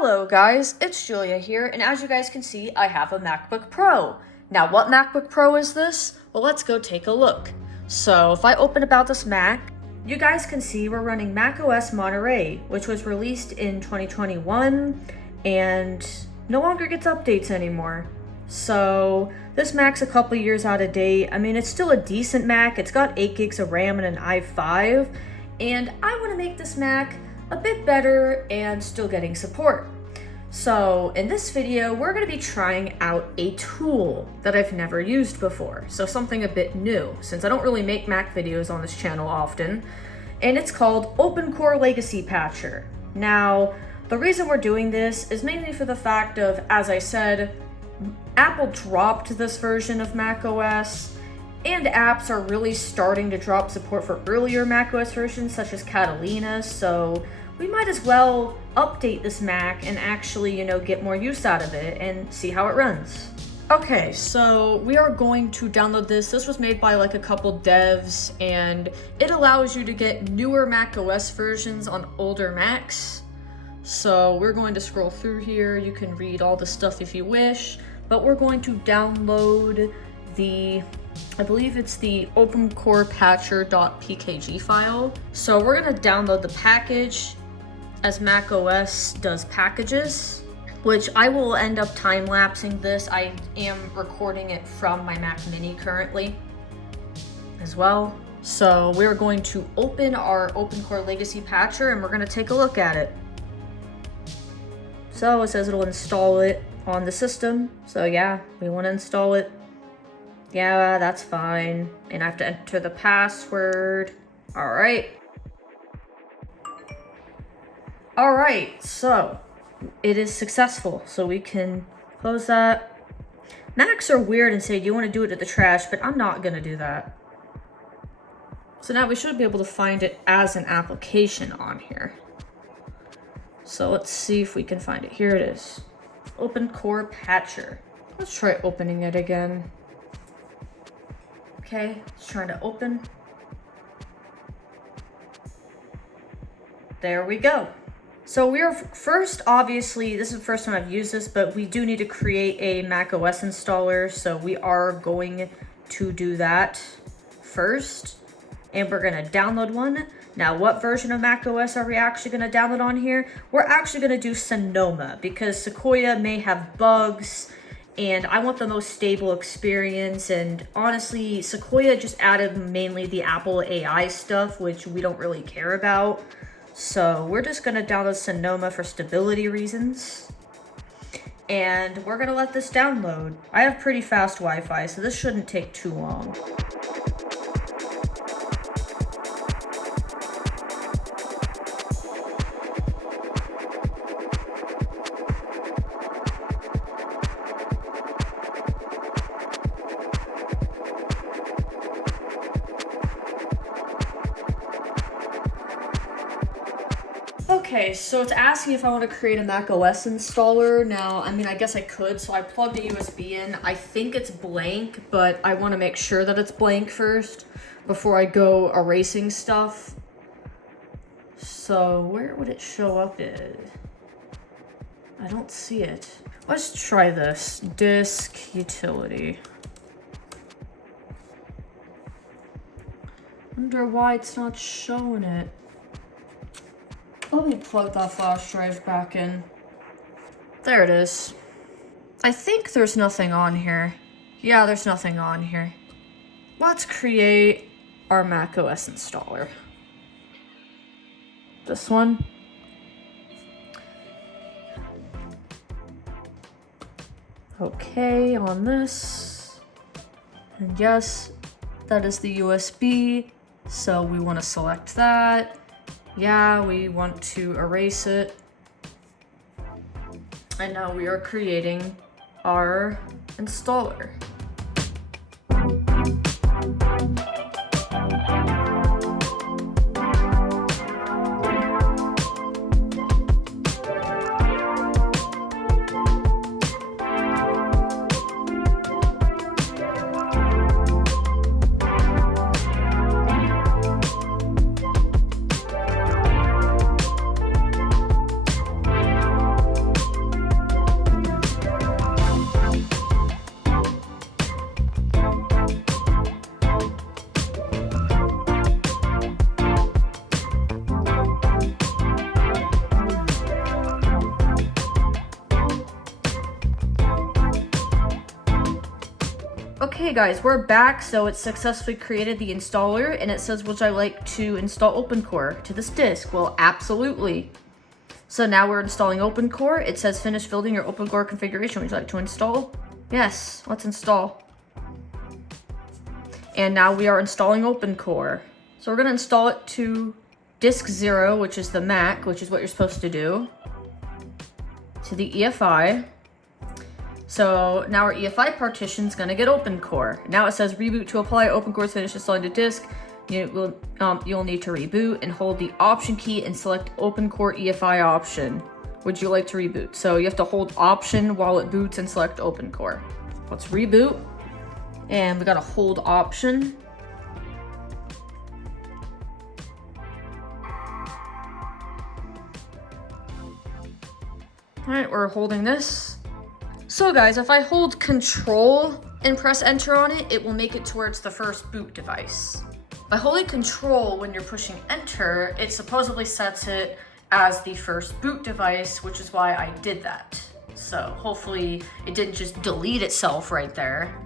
Hello guys, it's Julia here, and as you guys can see, I have a MacBook Pro. Now what MacBook Pro is this? Well, let's go take a look. So if I open about this Mac, you guys can see we're running macOS Monterey, which was released in 2021 and no longer gets updates anymore. So this Mac's a couple years out of date. I mean, it's still a decent Mac. It's got 8 gigs of RAM and an i5, and I want to make this Mac a bit better and still getting support. So in this video, we're going to be trying out a tool that I've never used before. So something a bit new, since I don't really make Mac videos on this channel often, and it's called OpenCore Legacy Patcher. Now, the reason we're doing this is mainly for the fact of, as I said, Apple dropped this version of macOS, and apps are really starting to drop support for earlier macOS versions such as Catalina, so we might as well update this Mac and actually, get more use out of it and see how it runs. Okay, so we are going to download this. This was made by like a couple devs, and it allows you to get newer macOS versions on older Macs. So we're going to scroll through here. You can read all the stuff if you wish, but we're going to download I believe it's the OpenCore patcher.pkg file. So we're gonna download the package as macOS does packages, which I will end up time-lapsing this. I am recording it from my Mac Mini currently as well. So we're going to open our OpenCore Legacy Patcher and we're gonna take a look at it. So it says it'll install it on the system. So yeah, we wanna install it. Yeah, that's fine. And I have to enter the password. All right. All right, so it is successful. So we can close that. Macs are weird and say, do you want to do it to the trash? But I'm not gonna do that. So now we should be able to find it as an application on here. So let's see if we can find it. Here it is. OpenCore Patcher. Let's try opening it again. Okay, it's trying to open. There we go. So we're first, obviously, this is the first time I've used this, but we do need to create a macOS installer. So we are going to do that first. And we're gonna download one. Now, what version of macOS are we actually gonna download on here? We're actually gonna do Sonoma because Sequoia may have bugs, and I want the most stable experience. And honestly, Sequoia just added mainly the Apple AI stuff, which we don't really care about. So we're just gonna download Sonoma for stability reasons. And we're gonna let this download. I have pretty fast Wi-Fi, so this shouldn't take too long. Okay, so it's asking if I want to create a macOS installer. Now, I mean, I guess I could, so I plugged a USB in. I think it's blank, but I want to make sure that it's blank first before I go erasing stuff. So where would it show up in? I don't see it. Let's try this. Disk utility. Wonder why it's not showing it. Let me plug that flash drive back in. There it is. I think there's nothing on here. Yeah, there's nothing on here. Let's create our macOS installer. This one. Okay, on this. And yes, that is the USB. So we want to select that. Yeah, we want to erase it. And now we are creating our installer. Okay guys, we're back. So it successfully created the installer and it says, would I like to install OpenCore to this disk? Well, absolutely. So now we're installing OpenCore. It says finish building your OpenCore configuration. Would you like to install? Yes, let's install. And now we are installing OpenCore. So we're gonna install it to disk 0, which is the Mac, which is what you're supposed to do, to the EFI. So now our EFI partition is going to get OpenCore. Now it says reboot to apply OpenCore is finished installing the disk. You'll need to reboot and hold the option key and select OpenCore EFI option. Would you like to reboot? So you have to hold option while it boots and select OpenCore. Let's reboot. And we got to hold option. All right, we're holding this. So guys, if I hold control and press enter on it, it will make it towards the first boot device. By holding control when you're pushing enter, it supposedly sets it as the first boot device, which is why I did that. So hopefully it didn't just delete itself right there.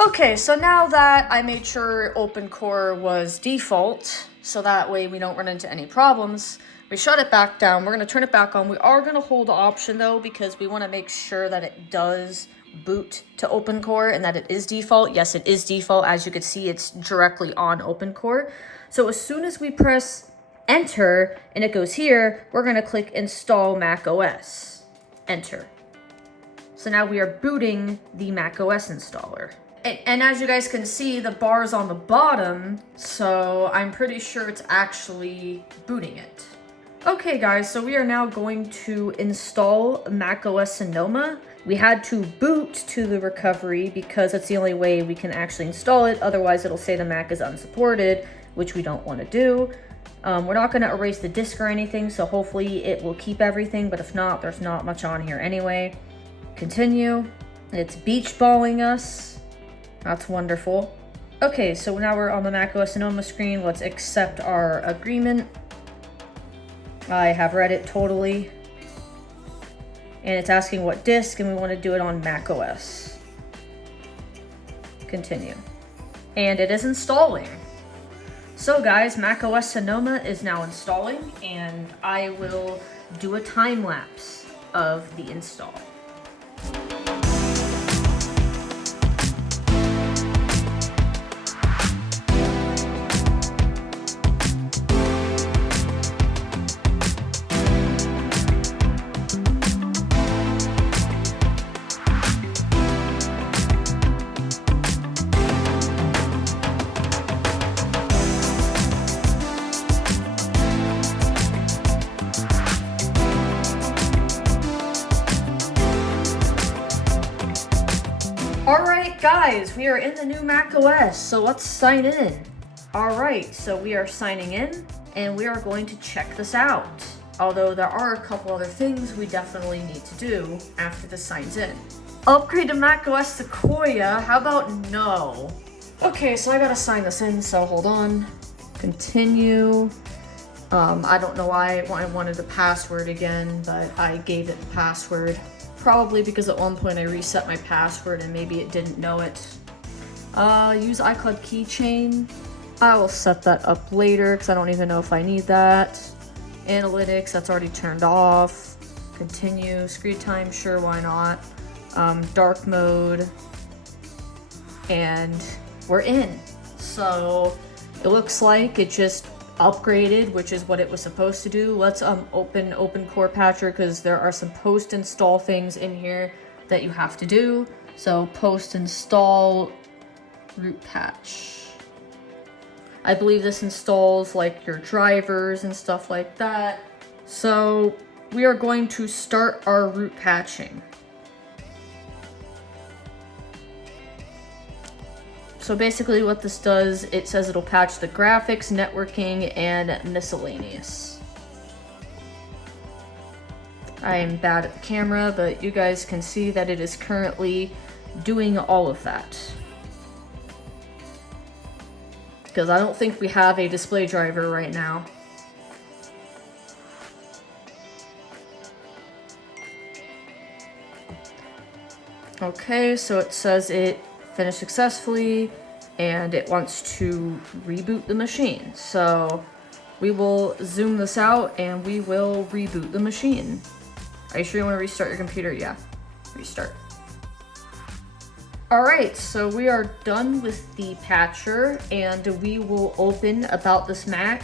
Okay, so now that I made sure OpenCore was default, so that way we don't run into any problems, we shut it back down. We're going to turn it back on. We are going to hold option though, because we want to make sure that it does boot to OpenCore and that it is default. Yes, it is default. As you can see, it's directly on OpenCore. So as soon as we press enter and it goes here, we're going to click install macOS. Enter. So now we are booting the macOS installer. And as you guys can see, the bar is on the bottom, so I'm pretty sure it's actually booting it. Okay guys, so we are now going to install macOS Sonoma. We had to boot to the recovery because that's the only way we can actually install it. Otherwise it'll say the Mac is unsupported, which we don't want to do. We're not going to erase the disk or anything, so hopefully it will keep everything, but if not, there's not much on here anyway. Continue. It's beach balling us. That's wonderful. Okay, so now we're on the macOS Sonoma screen. Let's accept our agreement. I have read it totally. And it's asking what disk, and we want to do it on macOS. Continue. And it is installing. So guys, macOS Sonoma is now installing, and I will do a time lapse of the install. Alright guys, we are in the new macOS, so let's sign in. Alright, so we are signing in, and we are going to check this out. Although there are a couple other things we definitely need to do after this signs in. Upgrade to macOS Sequoia, how about no? Okay, so I gotta sign this in, so hold on. Continue. I don't know why I wanted the password again, but I gave it the password. Probably because at one point I reset my password and maybe it didn't know it. Use iCloud keychain. I will set that up later because I don't even know if I need that. Analytics, that's already turned off. Continue. Screen time, sure, why not? Dark mode. And we're in. So it looks like it just upgraded, which is what it was supposed to do. Let's open OpenCore Patcher because there are some post-install things in here that you have to do. So post-install root patch. I believe this installs like your drivers and stuff like that. So we are going to start our root patching. So basically what this does, it says it'll patch the graphics, networking, and miscellaneous. I am bad at the camera, but you guys can see that it is currently doing all of that. Because I don't think we have a display driver right now. Okay, so it says it finished successfully, and it wants to reboot the machine. So we will zoom this out and we will reboot the machine. Are you sure you want to restart your computer? Yeah, restart. Alright, so we are done with the patcher and we will open about this Mac.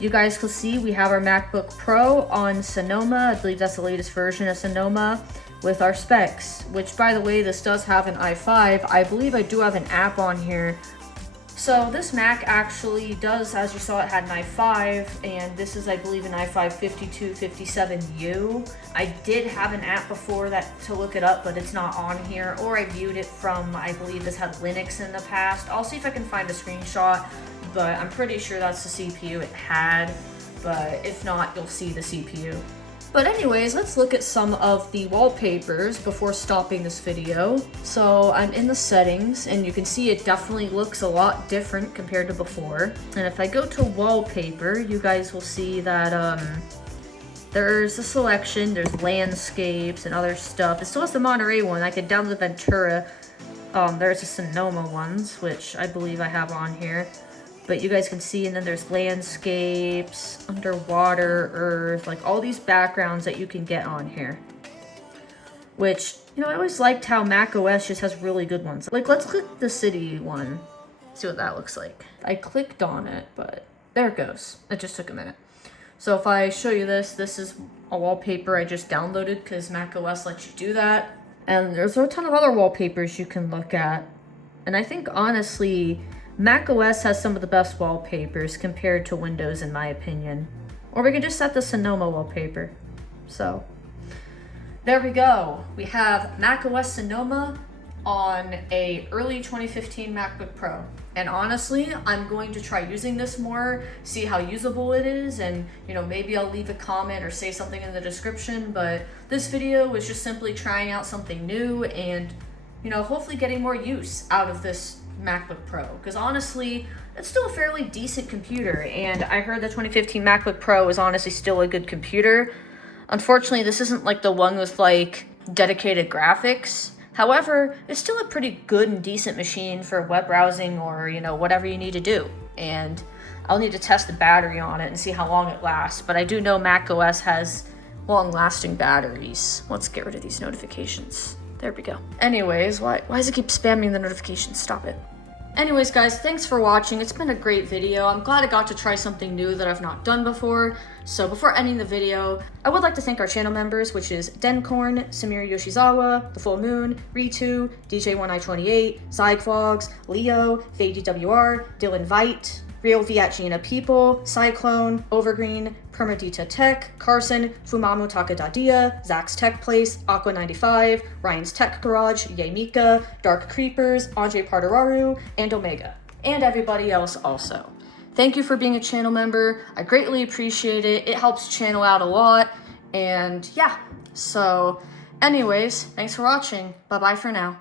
You guys can see we have our MacBook Pro on Sonoma. I believe that's the latest version of Sonoma with our specs, which by the way, this does have an i5. I believe I do have an app on here. So this Mac actually does, as you saw, it had an i5, and this is, I believe, an i5 5257U. I did have an app before that to look it up, but it's not on here, or I viewed it from, I believe this had Linux in the past. I'll see if I can find a screenshot, but I'm pretty sure that's the CPU it had, but if not, you'll see the CPU. But anyways, let's look at some of the wallpapers before stopping this video. So I'm in the settings and you can see it definitely looks a lot different compared to before. And if I go to wallpaper, you guys will see that there's a selection, there's landscapes and other stuff. It still has the Monterey one. I could download the Ventura. There's the Sonoma ones, which I believe I have on here. But you guys can see, and then there's landscapes, underwater, earth, like all these backgrounds that you can get on here. Which, you know, I always liked how macOS just has really good ones. Like, let's click the city one, see what that looks like. I clicked on it, but there it goes. It just took a minute. So if I show you this, this is a wallpaper I just downloaded because macOS lets you do that. And there's a ton of other wallpapers you can look at. And I think, honestly, macOS has some of the best wallpapers compared to Windows, in my opinion. Or we can just set the Sonoma wallpaper. So, there we go. We have macOS Sonoma on a early 2015 MacBook Pro. And honestly, I'm going to try using this more, see how usable it is, and you know, maybe I'll leave a comment or say something in the description, but this video was just simply trying out something new and, you know, hopefully getting more use out of this MacBook Pro, because honestly, it's still a fairly decent computer, and I heard the 2015 MacBook Pro is honestly still a good computer. Unfortunately, this isn't like the one with like dedicated graphics. However, it's still a pretty good and decent machine for web browsing or, you know, whatever you need to do. And I'll need to test the battery on it and see how long it lasts, but I do know macOS has long-lasting batteries. Let's get rid of these notifications. There we go. Anyways, why does it keep spamming the notifications? Stop it. Anyways, guys, thanks for watching. It's been a great video. I'm glad I got to try something new that I've not done before. So before ending the video, I would like to thank our channel members, which is Denkorn, Samir Yoshizawa, The Full Moon, Ritu, DJ1i28, Zygvlogs, Leo, FadeDWR, Dylan Veit, Real Viet Gina People, Cyclone, Overgreen, Permadita Tech, Carson, Fumamu Takadadia, Zach's Tech Place, Aqua95, Ryan's Tech Garage, Yemika, Dark Creepers, Andre Partararu, and Omega. And everybody else also. Thank you for being a channel member. I greatly appreciate it. It helps channel out a lot. And yeah, so anyways, thanks for watching. Bye-bye for now.